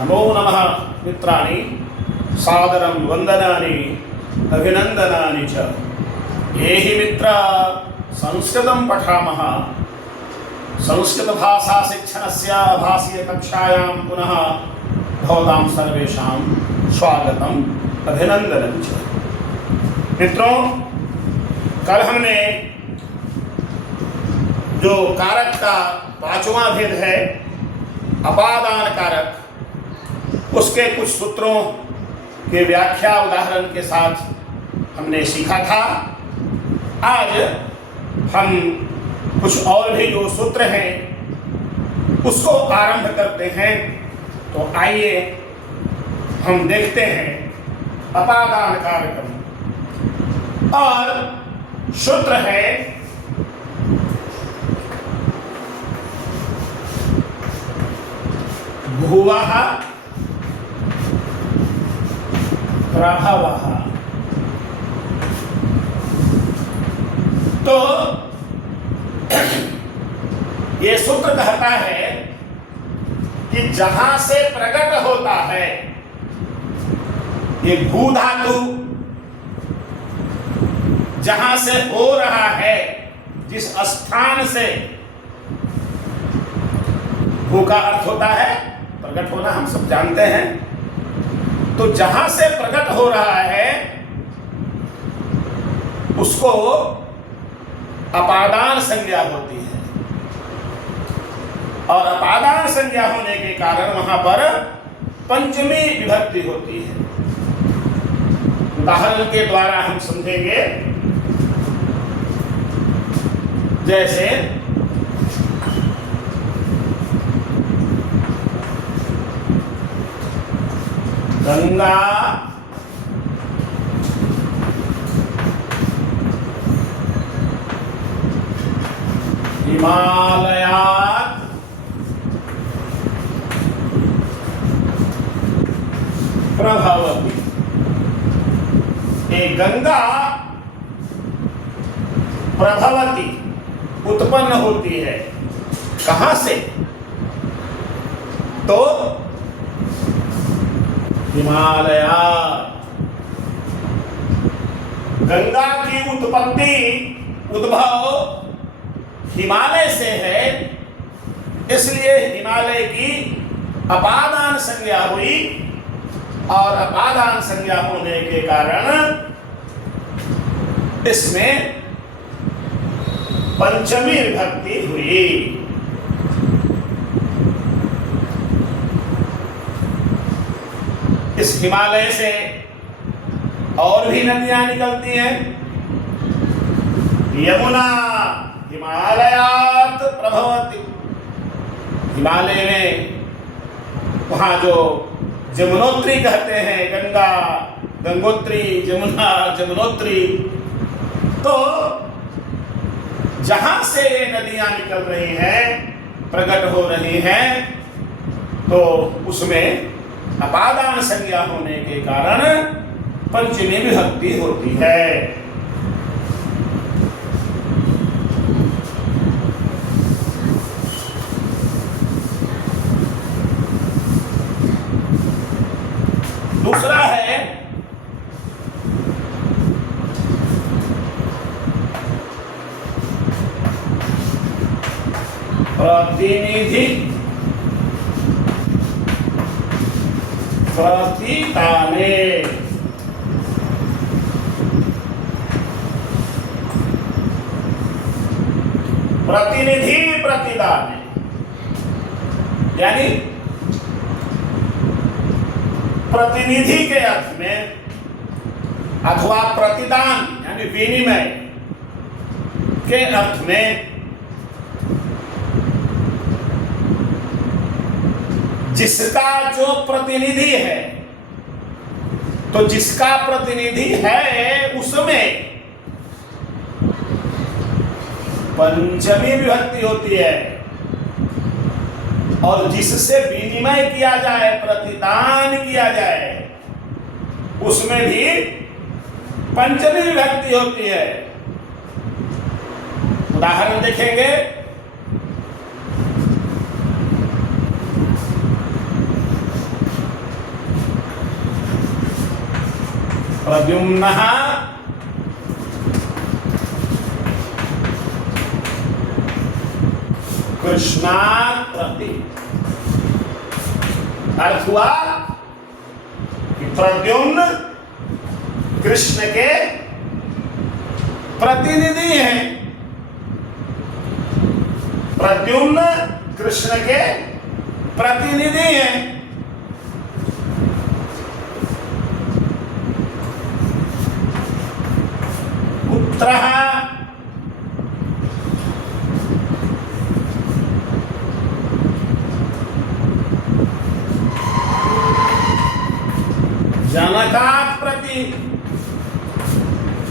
नमो नमः मित्राणि सादरं वन्दनानि अभिनन्दनानि च। ये हि मित्रा संस्कृतं पठामः संस्कृतभाषाशिक्षणस्य आभासीयकक्षायां पुनः भवतां सर्वेषां स्वागतम् अभिनन्दनं च। मित्रों, कल हमने जो कारक का पांचवा भेद है अपादान कारक, उसके कुछ सूत्रों के व्याख्या उदाहरण के साथ हमने सीखा था। आज हम कुछ और भी जो सूत्र हैं उसको आरंभ करते हैं। तो आइए हम देखते हैं अपादान कारक और सूत्र है भुवः प्रभवः। तो ये सूत्र कहता है कि जहां से प्रकट होता है ये भू धातु, जहां से हो रहा है, जिस स्थान से, भू का अर्थ होता है प्रकट होना, हम सब जानते हैं। तो जहां से प्रकट हो रहा है उसको अपादान संज्ञा होती है, और अपादान संज्ञा होने के कारण वहां पर पंचमी विभक्ति होती है। उदाहरण के द्वारा हम समझेंगे। जैसे गंगा हिमालयात् प्रभवति। ये गंगा प्रभवति, उत्पन्न होती है। कहां से? तो हिमालया। गंगा की उत्पत्ति, उद्भव हिमालय से है, इसलिए हिमालय की अपादान संज्ञा हुई, और अपादान संज्ञा होने के कारण इसमें पंचमी विभक्ति हुई। इस हिमालय से और भी नदियां निकलती हैं। यमुना हिमालयात् प्रभवति। हिमालय में वहां जो जमुनोत्री कहते हैं, गंगा, गंगोत्री, जमुना, जमुनोत्री, तो जहां से ये नदियां निकल रही हैं, प्रकट हो रही हैं, तो उसमें अपादान संज्ञा होने के कारण पंचमी विभक्ति होती है। दूसरा है प्रतिनिधि प्रतिदाने। प्रतिनिधि प्रतिदाने यानी प्रतिनिधि के अर्थ में, अथवा प्रतिदान यानी विनिमय के अर्थ में, जिसका जो प्रतिनिधि है, तो जिसका प्रतिनिधि है उसमें पंचमी विभक्ति होती है, और जिससे विनिमय किया जाए, प्रतिदान किया जाए, उसमें भी पंचमी विभक्ति होती है। उदाहरण देखेंगे। प्रद्युम्नः कृष्णात् प्रति। अर्थ हुआ कि प्रद्युम्न कृष्ण के प्रतिनिधि हैं। प्रद्युम्न कृष्ण के प्रतिनिधि हैं। पुत्रः जनकात् प्रति।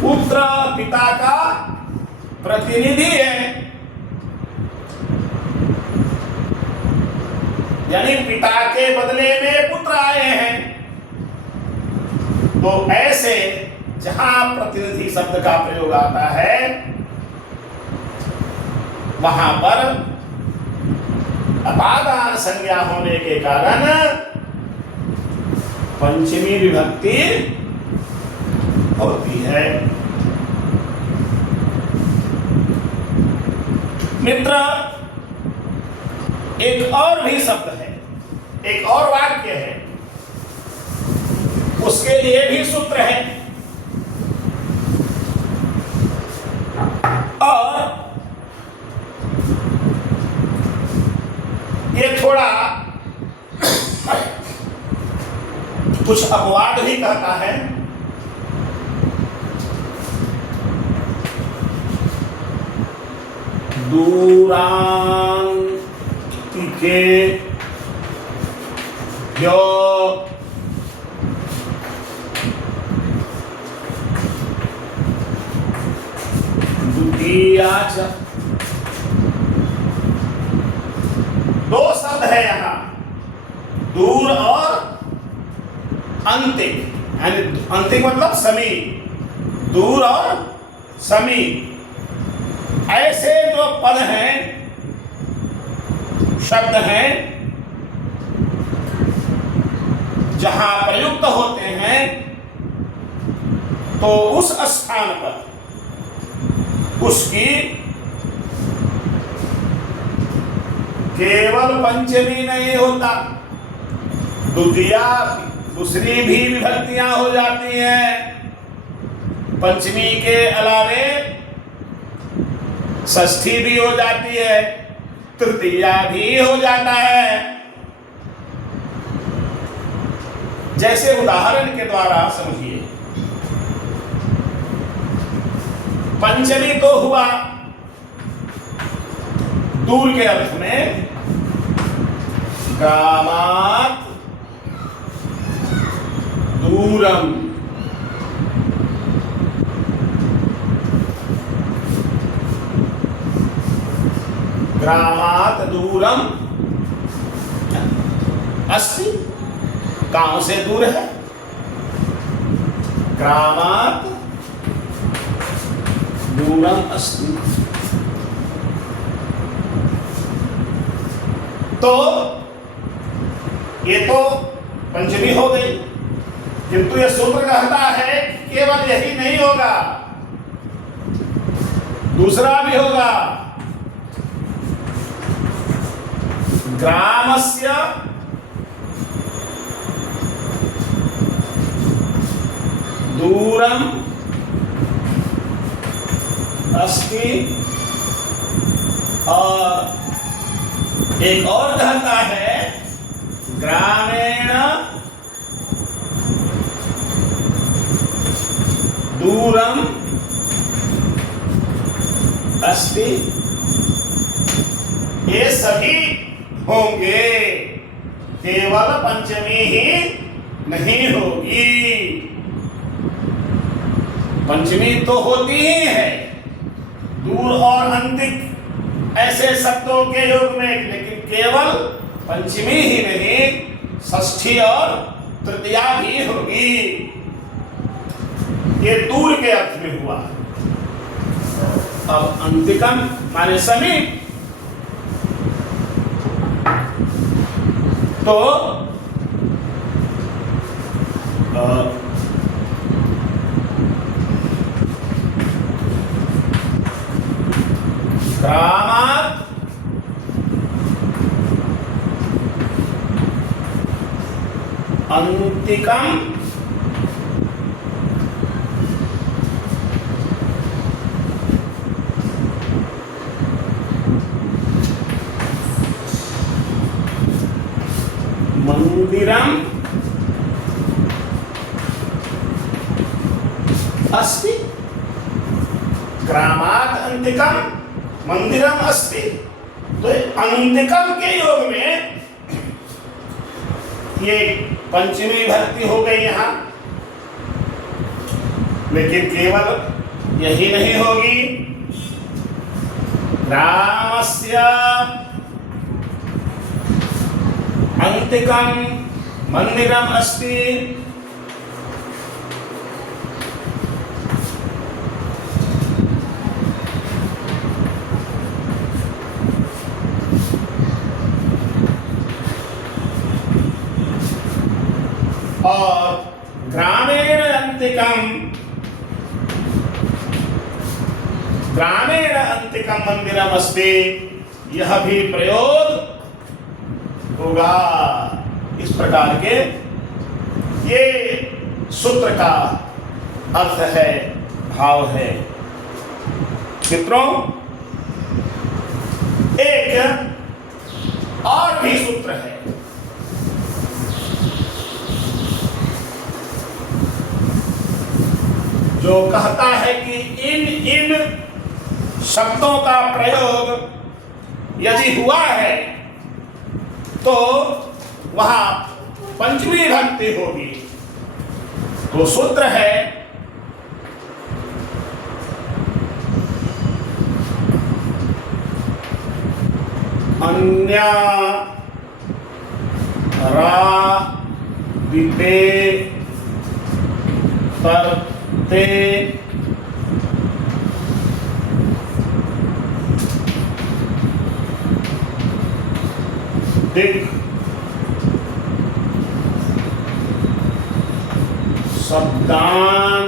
पुत्र पिता का प्रतिनिधि है, यानी पिता के बदले में पुत्र आए हैं। तो ऐसे जहां प्रतिनिधि शब्द का प्रयोग आता है वहां पर अपादान संज्ञा होने के कारण पंचमी विभक्ति होती है। मित्र, एक और भी शब्द है, एक और वाक्य है, उसके लिए भी सूत्र है। और ये थोड़ा कुछ अपवाद भी कहता है। दूरांतिके यो द्वितीया च। दो शब्द है यहां, दूर और अंतिक, यानी अंतिक मतलब समीप, दूर और समीप। ऐसे जो पद हैं, शब्द हैं, जहां प्रयुक्त होते हैं तो उस स्थान पर उसकी केवल पंचमी नहीं होता, द्वितीया दूसरी भी विभक्तियां हो जाती हैं। पंचमी के अलावे षष्ठी भी हो जाती है, तृतीया भी हो जाता है। जैसे उदाहरण के द्वारा समझिए, पंचमी तो हुआ दूर के अर्थ में, ग्रामात् दूरम। ग्रामात् दूरम अस्ति, गांव से दूर है। ग्रामात् दूरम अस्ति। तो ये तो पंचमी हो गई, किंतु ये सूत्र कहता है कि केवल यही नहीं होगा, दूसरा भी होगा। ग्रामस्य दूरम अस्ति, और एक और कहता है ग्रामेण दूरम अस्ति। ये सभी होंगे, केवल पंचमी ही नहीं होगी। पंचमी तो होती ही है दूर और अंतिक ऐसे शब्दों के योग में, लेकिन केवल पंचमी ही नहीं, षष्ठी और तृतीया भी होगी। ये दूर के अर्थ में हुआ। अब अंतिकम माने समीप, तो ग्रामात् अन्तिकम् मंदिरम अस्ति। ग्रामात् अंतिकम मंदिरम अस्ति। तो अंतिकम के योग में ये पंचमी भक्ति हो गई यहां, लेकिन केवल यही नहीं होगी। ग्रामस्य अंतिकम मंदिरम अस्ति। और ग्रामीण अंतिकम मंदिरम अस्ति, यह भी प्रयोग होगा। इस प्रकार के ये सूत्र का अर्थ है, भाव है। मित्रों, एक और भी सूत्र है, जो कहता है कि इन शब्दों का प्रयोग यदि हुआ है तो वहां पंचमी भक्ति होगी। तो सूत्र है अन्या रादिते तरते दिक् शब्दान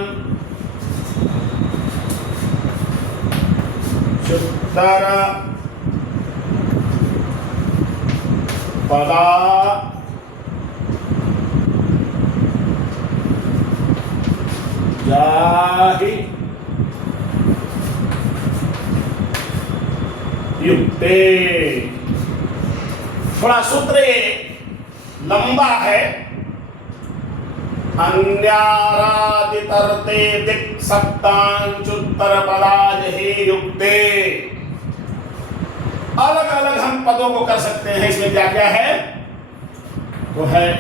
चुत्तर पदा जाहि युक्ते। थोड़ा सूत्र ये लंबा है। अन्यारादितरते दिक् सप्तांचुत्तर पदाजहि युक्ते। अलग अलग हम पदों को कर सकते हैं। इसमें क्या क्या है? वो है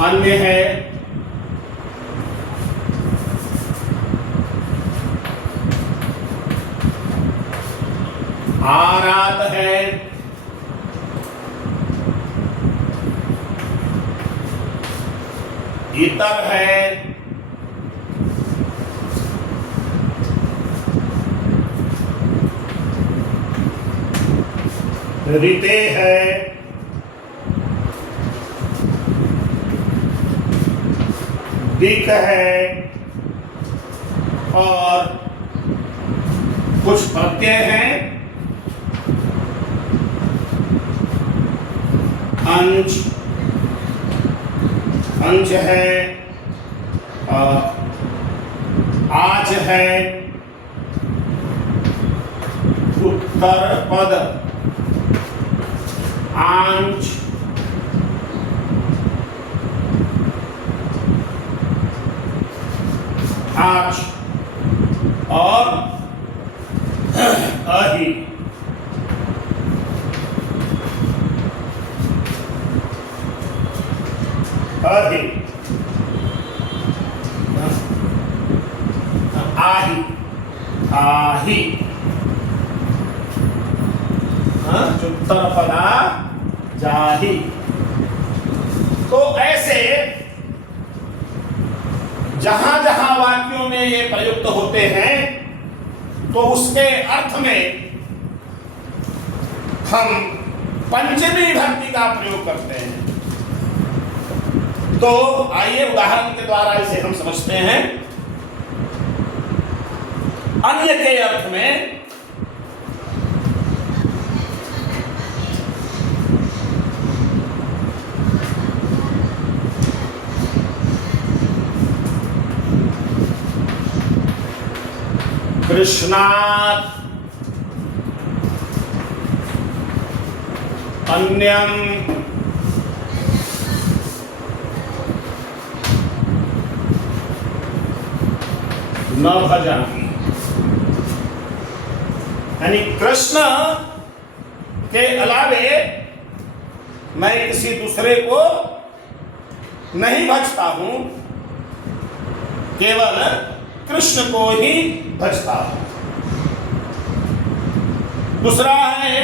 अन्य है, आरात है, इतर है, रीते है, दिक है, और कुछ प्रत्यय हैं, अंश है, आज है, उत्तर पद, आंच, आच और अहि। अहि आहि आहि चुत्तर पदा जाहि। तो ऐसे जहां जहां वाक्यों में ये प्रयुक्त होते हैं तो उसके अर्थ में हम पंचमी भक्ति का प्रयोग करते हैं। तो आइए उदाहरण के द्वारा इसे हम समझते हैं। अन्य के अर्थ में कृष्णात् अन्यम न भजामि। यानी कृष्ण के अलावे मैं किसी दूसरे को नहीं भजता हूं, केवल कृष्ण को ही भजता हूं। दूसरा है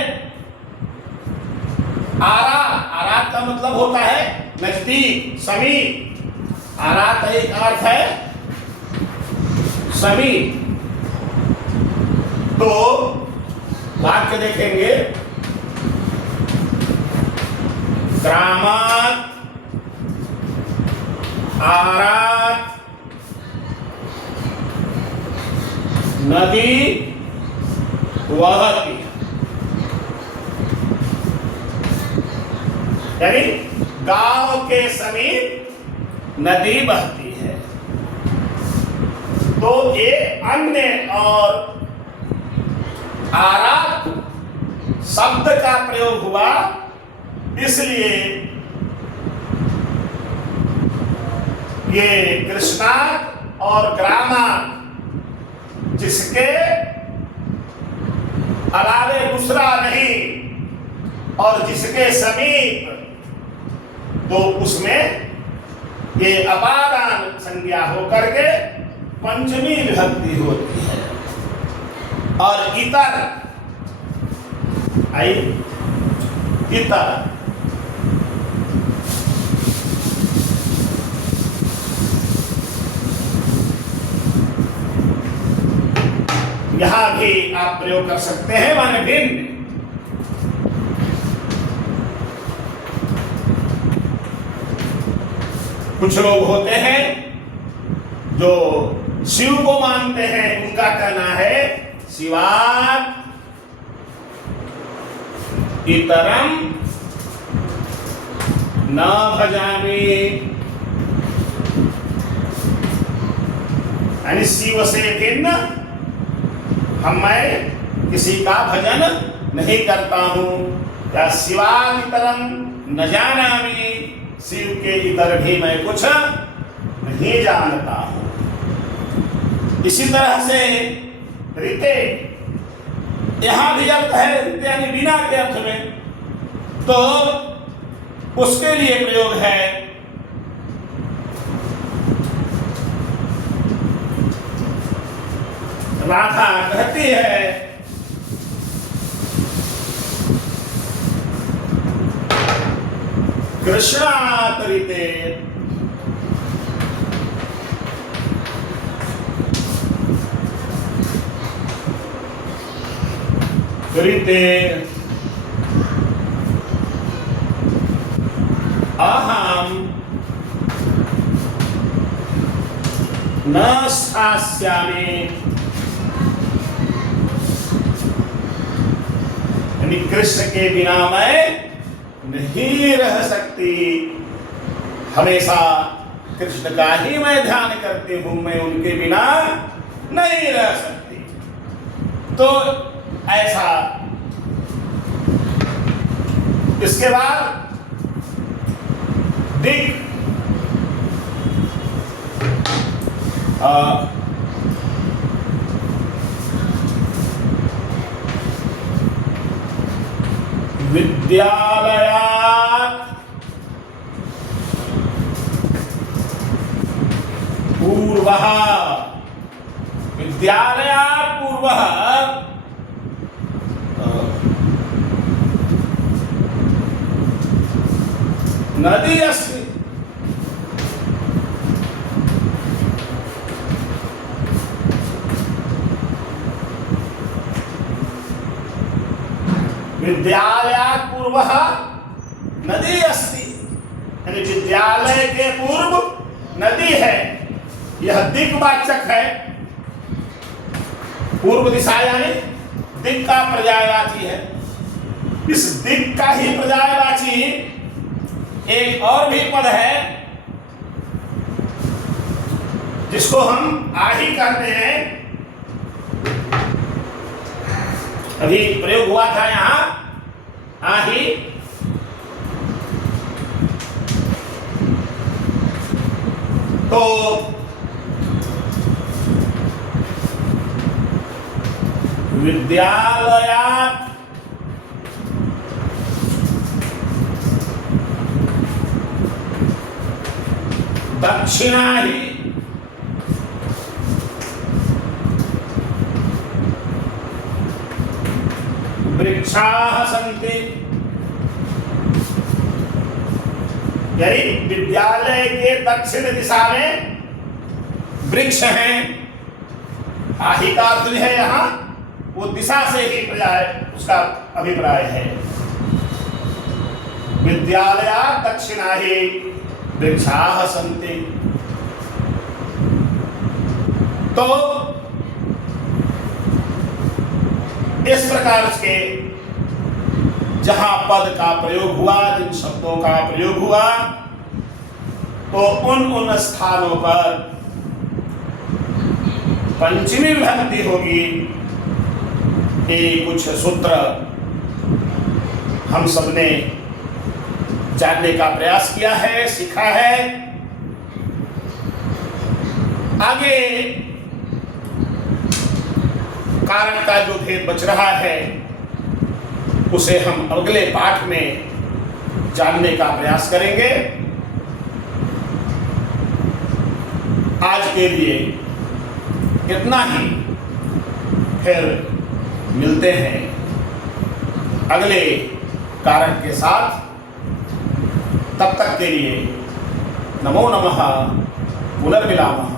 आरात। आरात का मतलब होता है नजदीक, समीप। आरात का एक अर्थ है समीप। तो वाक्य देखेंगे, ग्रामात् आरात नदी वहती। यानी गांव के समीप नदी बहती है। तो ये अन्य और आरात शब्द का प्रयोग हुआ, इसलिए ये कृष्णा और ग्रामा जिसके अलावे दूसरा नहीं और जिसके समीप, तो उसमें ये अपादान संज्ञा होकर के पंचमी विभक्ति होती है। और इतर आई, इतर यहां भी आप प्रयोग कर सकते हैं, माने भिन्न। कुछ लोग होते हैं जो शिव को मानते हैं, उनका कहना है शिवात् इतरम न भजामि। यानी शिव से भिन्न मैं किसी का भजन नहीं करता हूं। या शिवात् इतरम न जानामि, शिव के इतर भी मैं कुछ नहीं जानता हूं। इसी तरह से ऋते, यहां भी अर्थ है ऋते यानी बिना के अर्थ में, तो उसके लिए प्रयोग है राधा कहती है कृष्णात् ऋते ऋते अहम न स्थास्यामि। यानी कृष्ण के बिना मैं नहीं रह सकती, हमेशा कृष्ण का ही मैं ध्यान करती हूं, मैं उनके बिना नहीं रह सकती। तो ऐसा, इसके बाद दिक, विद्यालयात् पूर्वः। विद्यालयात् पूर्वः नदी अस्ति। विद्यालयात् पूर्वः नदी अस्ति, यानी विद्यालय के पूर्व नदी है। यह दिक्वाचक है। पूर्व दिशा यानी दिक् का पर्यायवाची है। इस दिक् का ही पर्यायवाची एक और भी पद है जिसको हम आही कहते हैं। अभी प्रयोग हुआ था यहां आही, तो विद्यालयात् दक्षिणाहि वृक्षाः सन्ति। यानी विद्यालय के दक्षिण दिशा में वृक्ष हैं। आही का अर्थ है यहां वो दिशा से ही उसका अभिप्राय है। विद्यालया दक्षिणाहि वृक्षाः सन्ति। तो इस प्रकार के जहां पद का प्रयोग हुआ, जिन शब्दों का प्रयोग हुआ, तो उन स्थानों पर पंचमी विभक्ति होगी। ये कुछ सूत्र हम सबने जानने का प्रयास किया है, सीखा है। आगे कारण का जो भेद बच रहा है उसे हम अगले पाठ में जानने का प्रयास करेंगे। आज के लिए इतना ही, फिर मिलते हैं अगले कारण के साथ। तब तक के लिए नमो नमः, पुनर्मिलामः।